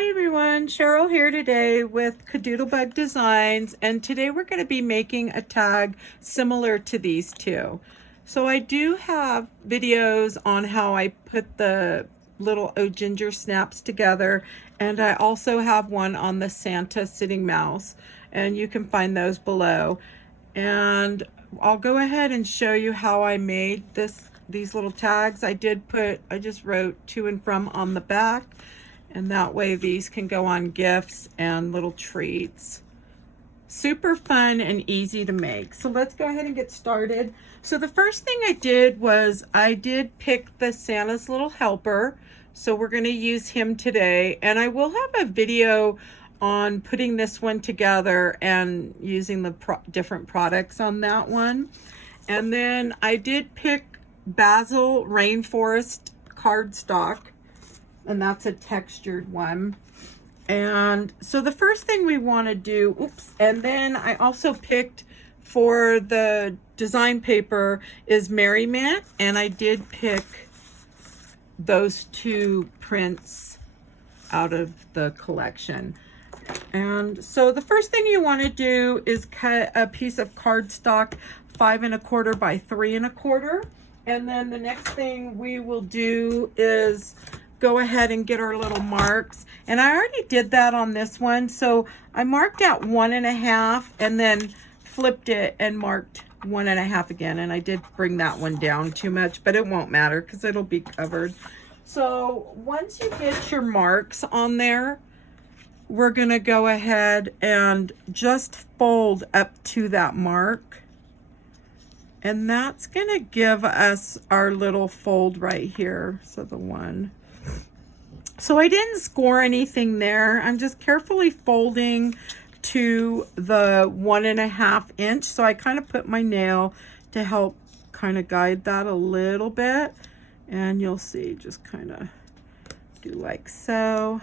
Hi everyone, Cheryl here today with KaDoodle Bug Designs, and today we're going to be making a tag similar to these two. So I do have videos on how I put the little O Ginger snaps together, and I also have one on the Santa sitting mouse, and you can find those below. And I'll go ahead and show you how I made these little tags. I just wrote to and from on the back, and that way these can go on gifts and little treats. Super fun and easy to make. So let's go ahead and get started. So the first thing I did was I did pick the Santa's Little Helper. So we're going to use him today, and I will have a video on putting this one together and using the different products on that one. And then I did pick Basil Rainforest cardstock, and that's a textured one. And so the first thing we want to do, and then I also picked for the design paper is Merriment, and I did pick those two prints out of the collection. And so the first thing you want to do is cut a piece of cardstock 5 1/4 by 3 1/4. And then the next thing we will do is go ahead and get our little marks. And I already did that on this one. So I marked out 1 1/2 and then flipped it and marked 1 1/2 again. And I did bring that one down too much, but it won't matter because it'll be covered. So once you get your marks on there, we're going to go ahead and just fold up to that mark. And that's going to give us our little fold right here. So the one. So I didn't score anything there. I'm just carefully folding to the 1 1/2 inch. So I kind of put my nail to help kind of guide that a little bit. And you'll see, just kind of do like so.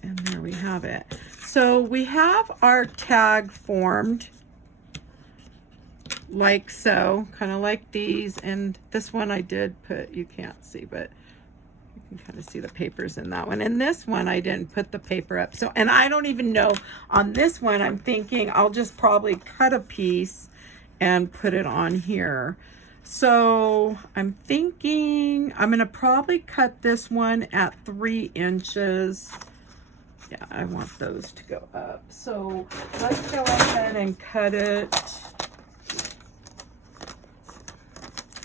And there we have it. So we have our tag formed like so, kind of like these. And this one I did put, you can't see, but you can kind of see the papers in that one. And this one I didn't put the paper up. So, and I don't even know on this one, I'm thinking I'll just probably cut a piece and put it on here. So I'm thinking I'm going to probably cut this one at 3 inches. Yeah, I want those to go up. So let's go ahead and cut it.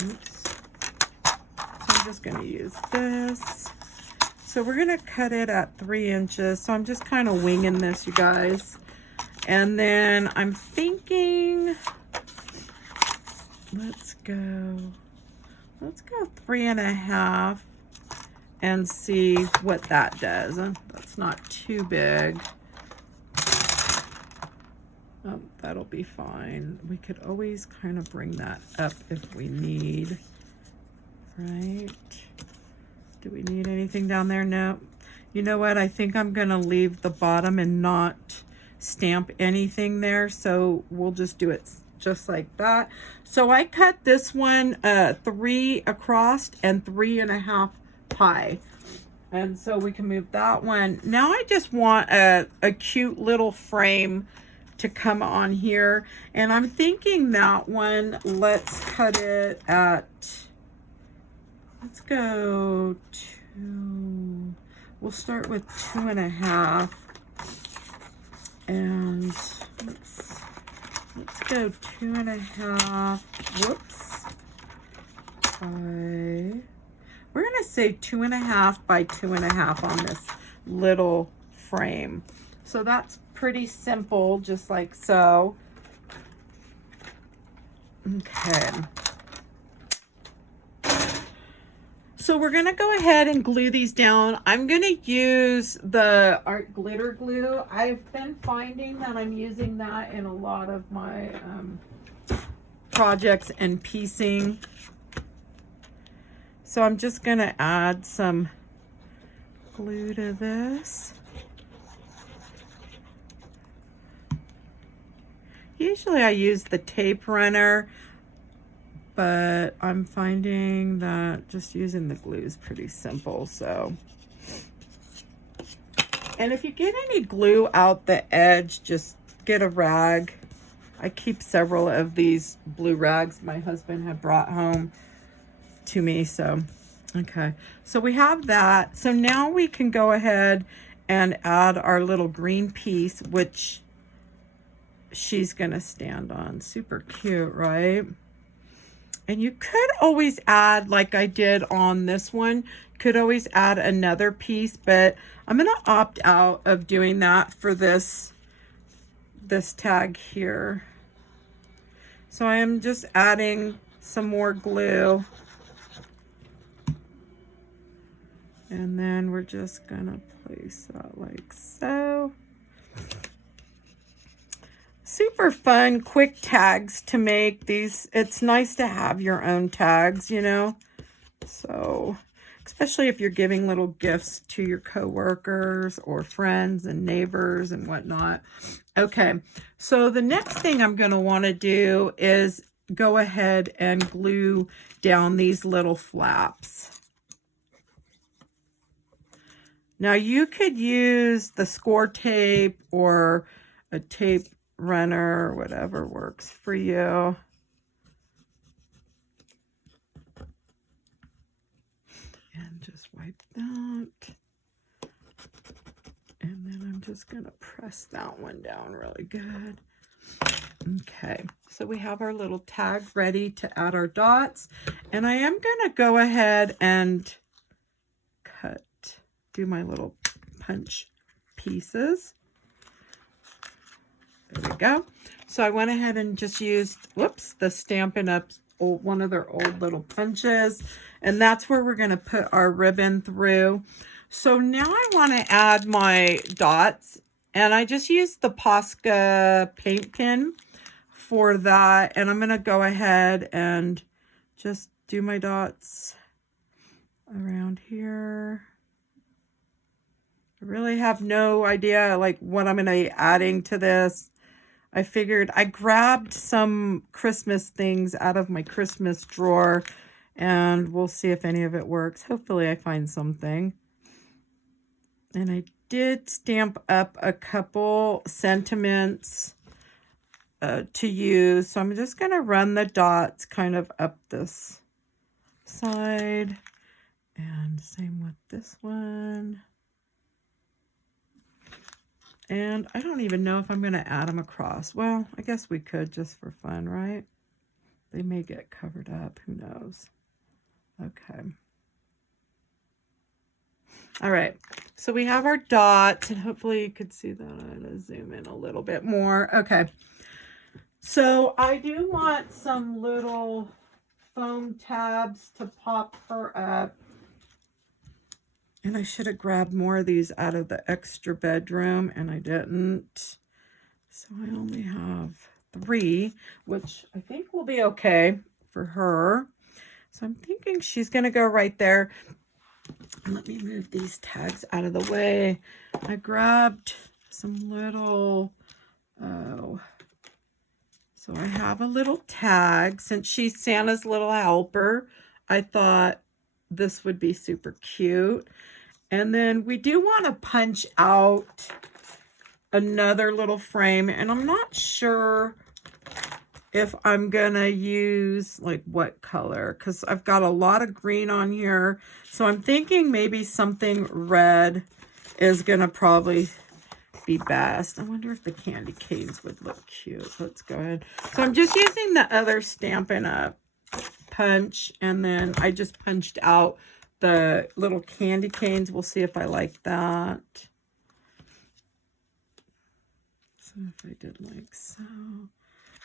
Oops. So I'm just going to use this. So we're going to cut it at 3 inches. So I'm just kind of winging this, you guys. And then I'm thinking, let's go 3 1/2 and see what that does. That's not too big. Oh, that'll be fine. We could always kind of bring that up if we need, right? Do we need anything down there? No. You know what? I think I'm going to leave the bottom and not stamp anything there. So we'll just do it just like that. So I cut this one 3 across and 3 1/2 high. And so we can move that one. Now I just want a cute little frame to come on here. And I'm thinking that one, let's cut it at, let's go to, we'll start with 2 1/2. And let's go 2 1/2. Whoops. We're going to say 2 1/2 by 2 1/2 on this little frame. So that's pretty simple, just like so. Okay. So we're going to go ahead and glue these down. I'm going to use the art glitter glue. I've been finding that I'm using that in a lot of my projects and piecing. So I'm just going to add some glue to this. Usually I use the tape runner, but I'm finding that just using the glue is pretty simple. So And if you get any glue out the edge, just get a rag. I keep several of these blue rags my husband had brought home to me. So, okay. So we have that. So now we can go ahead and add our little green piece, which she's going to stand on. Super cute, right? And you could always add, like I did on this one, could always add another piece, but I'm going to opt out of doing that for this tag here. So I am just adding some more glue. And then we're just going to place that like so. Super fun, quick tags to make these. It's nice to have your own tags, you know. So, especially if you're giving little gifts to your coworkers or friends and neighbors and whatnot. Okay, so the next thing I'm going to want to do is go ahead and glue down these little flaps. Now you could use the score tape or a tape runner, whatever works for you. And just wipe that. And then I'm just going to press that one down really good. Okay, so we have our little tag ready to add our dots. And I am going to go ahead and do my little punch pieces. There we go. So I went ahead and just used, whoops, the Stampin' Up! One of their old little punches. And that's where we're going to put our ribbon through. So now I want to add my dots. And I just used the Posca paint pen for that. And I'm going to go ahead and just do my dots around here. I really have no idea like what I'm going to be adding to this. I figured I grabbed some Christmas things out of my Christmas drawer and we'll see if any of it works. Hopefully I find something. And I did stamp up a couple sentiments to use. So I'm just going to run the dots kind of up this side. And same with this one. And I don't even know if I'm going to add them across. Well, I guess we could just for fun, right? They may get covered up. Who knows? Okay. All right. So we have our dots, and hopefully you could see that. I'm going to zoom in a little bit more. Okay. So I do want some little foam tabs to pop her up. And I should have grabbed more of these out of the extra bedroom, and I didn't. So I only have 3, which I think will be okay for her. So I'm thinking she's going to go right there. Let me move these tags out of the way. I grabbed some little, so I have a little tag. Since she's Santa's little helper, I thought this would be super cute. And then we do want to punch out another little frame, and I'm not sure if I'm gonna use like what color, because I've got a lot of green on here. So I'm thinking maybe something red is gonna probably be best. I wonder if the candy canes would look cute. Let's go ahead. So I'm just using the other Stampin' Up! Punch, and then I just punched out the little candy canes. We'll see if I like that. So if I did like so.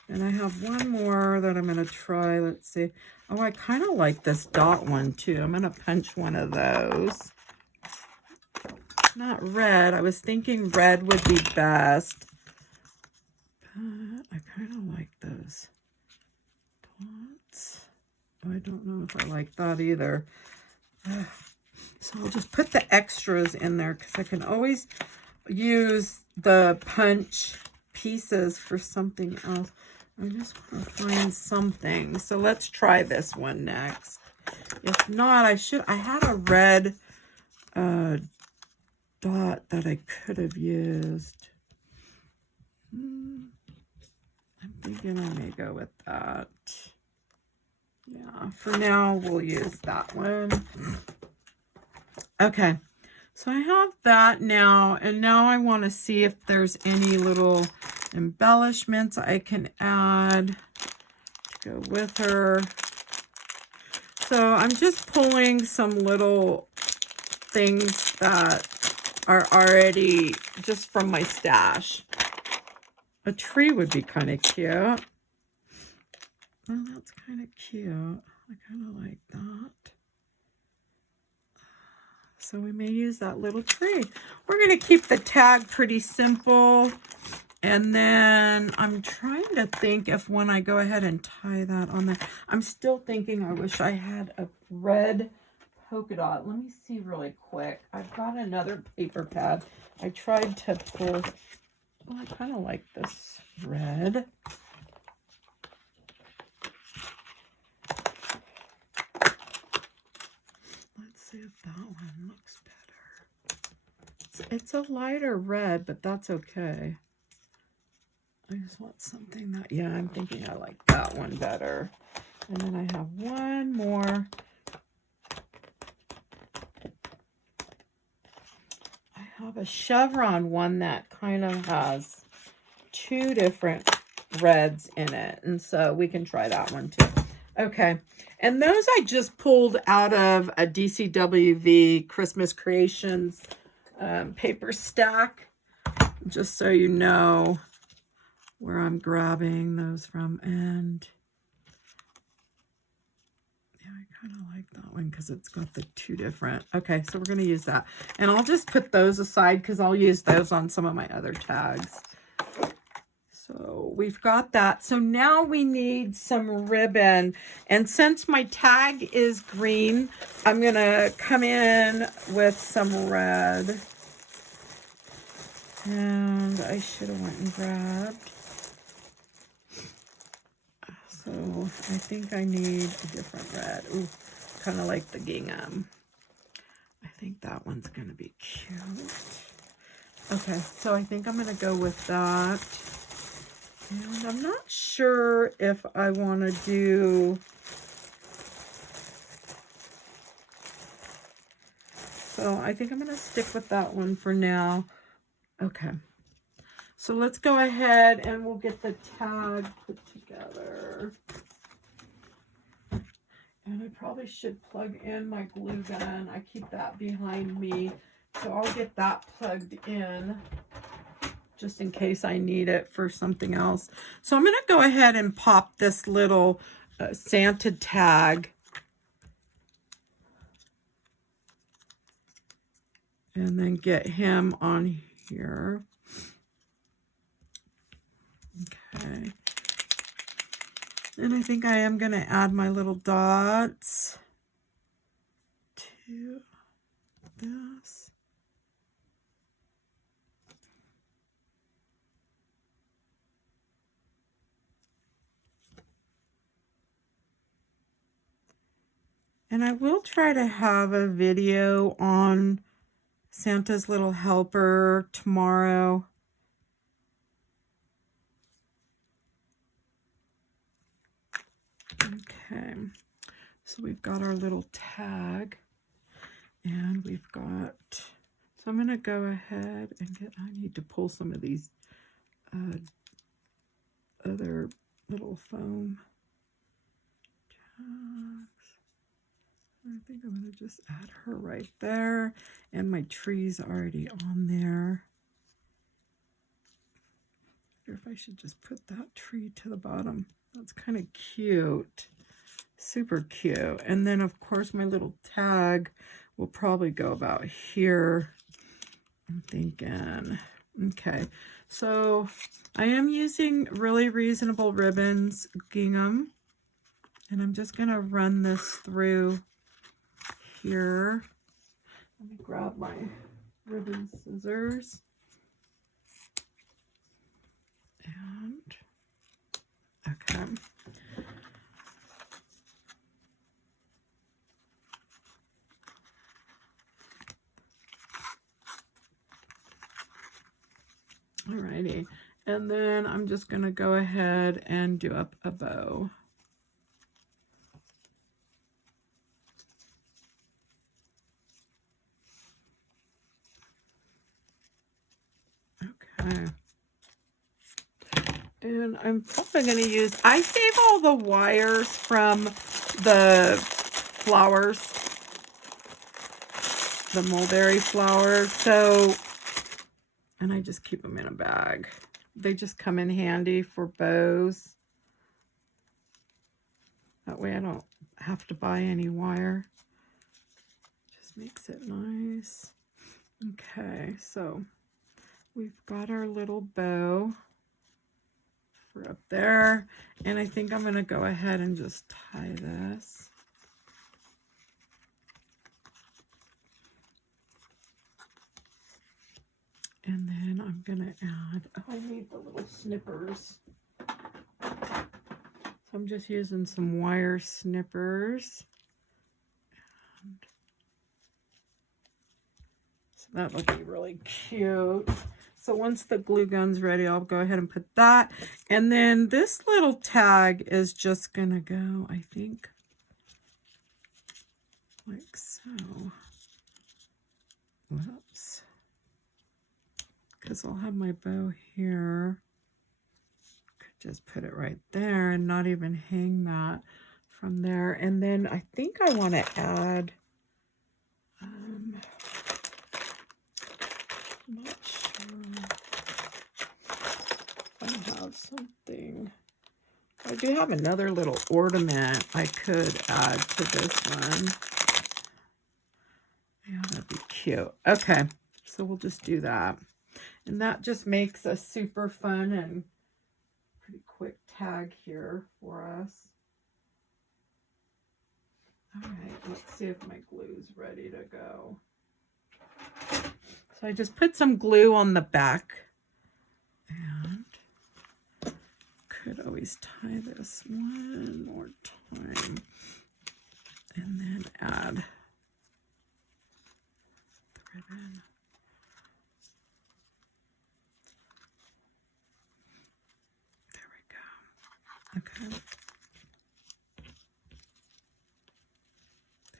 And I have one more that I'm going to try. Let's see. Oh, I kind of like this dot one too. I'm going to punch one of those. Not red. I was thinking red would be best. But I kind of like those dots. I don't know if I like that either. So I'll just put the extras in there because I can always use the punch pieces for something else. I just want to find something. So let's try this one next. If not, I had a red dot that I could have used. I'm thinking I may go with that. Yeah, for now we'll use that one. Okay, so I have that now, and now I want to see if there's any little embellishments I can add to go with her. So I'm just pulling some little things that are already just from my stash. A tree would be kind of cute. Oh, that's kind of cute. I kind of like that. So we may use that little tree. We're going to keep the tag pretty simple. And then I'm trying to think if when I go ahead and tie that on there, I'm still thinking I wish I had a red polka dot. Let me see really quick. I've got another paper pad. I tried to pull, well, I kind of like this red. Let's see if that one looks better. It's a lighter red, but that's okay. I just want something that, yeah, I'm thinking I like that one better. And then I have one more. I have a chevron one that kind of has two different reds in it. And so we can try that one too. Okay. And those I just pulled out of a DCWV Christmas Creations paper stack, just so you know where I'm grabbing those from. And yeah, I kind of like that one because it's got the two different. Okay, so we're going to use that. And I'll just put those aside because I'll use those on some of my other tags. So we've got that. So now we need some ribbon. And since my tag is green, I'm going to come in with some red. And I should have went and grabbed. So I think I need a different red. Ooh, kind of like the gingham. I think that one's going to be cute. Okay, so I think I'm going to go with that. And I'm not sure if I want to do... So I think I'm going to stick with that one for now. Okay. So let's go ahead and we'll get the tag put together. And I probably should plug in my glue gun. I keep that behind me. So I'll get that plugged in just in case I need it for something else. So I'm going to go ahead and pop this little Santa tag. And then get him on here. Okay. And I think I am going to add my little dots to this. And I will try to have a video on Santa's Little Helper tomorrow. Okay, so we've got our little tag, and we've got, so I'm going to go ahead and get, I need to pull some of these other little foam tags. I think I'm going to just add her right there, and my tree's already on there. I wonder if I should just put that tree to the bottom. That's kind of cute. Super cute. And then, of course, my little tag will probably go about here. I'm thinking. Okay. So I am using Really Reasonable Ribbons gingham. And I'm just going to run this through here. Let me grab my ribbon scissors. And, okay. Alrighty. And then I'm just going to go ahead and do up a bow. Okay. And I'm probably going to use, I save all the wires from the flowers, the mulberry flowers. So, and I just keep them in a bag. They just come in handy for bows. That way I don't have to buy any wire. Just makes it nice. Okay, so we've got our little bow for up there. And I think I'm going to go ahead and just tie this. And then I'm going to add, oh, I need the little snippers. So I'm just using some wire snippers. And so that'll be really cute. So once the glue gun's ready, I'll go ahead and put that. And then this little tag is just going to go, I think, like so. Whoops. Because I'll have my bow here. Could just put it right there and not even hang that from there. And then I think I want to add, I'm not sure. I have something. I do have another little ornament I could add to this one. Yeah, that'd be cute. Okay, so we'll just do that. And that just makes a super fun and pretty quick tag here for us. All right, let's see if my glue's ready to go. So I just put some glue on the back and could always tie this one more time and then add the ribbon. Okay.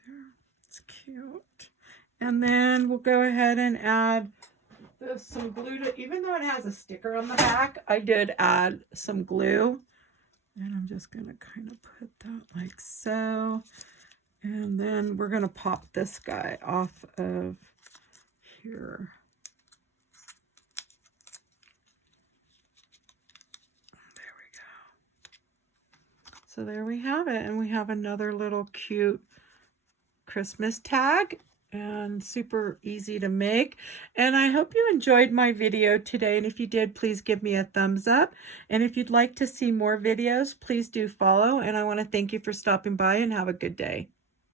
There, it's cute. And then we'll go ahead and add some glue to, even though it has a sticker on the back, I did add some glue. And I'm just going to kind of put that like so. And then we're going to pop this guy off of here. So there we have it, and we have another little cute Christmas tag, and super easy to make. And I hope you enjoyed my video today, and if you did, please give me a thumbs up. And if you'd like to see more videos, please do follow, and I want to thank you for stopping by, and have a good day.